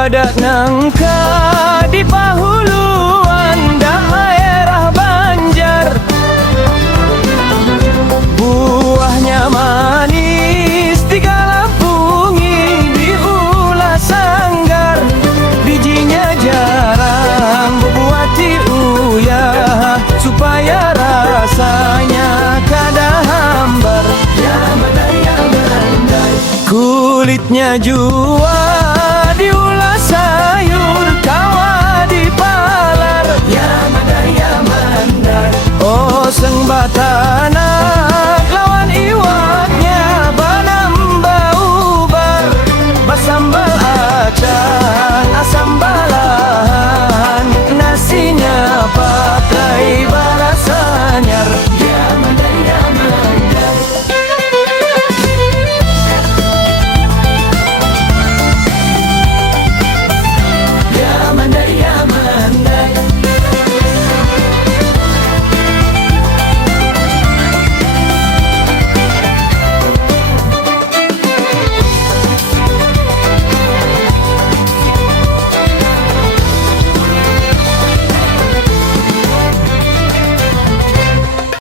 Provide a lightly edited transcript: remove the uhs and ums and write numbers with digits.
Badak nangka di pahuluan daerah Banjar, buahnya manis digalampungi diulah sanggar, bijinya jarang berbuati uyah supaya rasanya kada hambar. Ya mandai, ya mandai. Kulitnya jua diulah sayur kawa dipalar. Ya mandai, ya mandai. Oh seng batana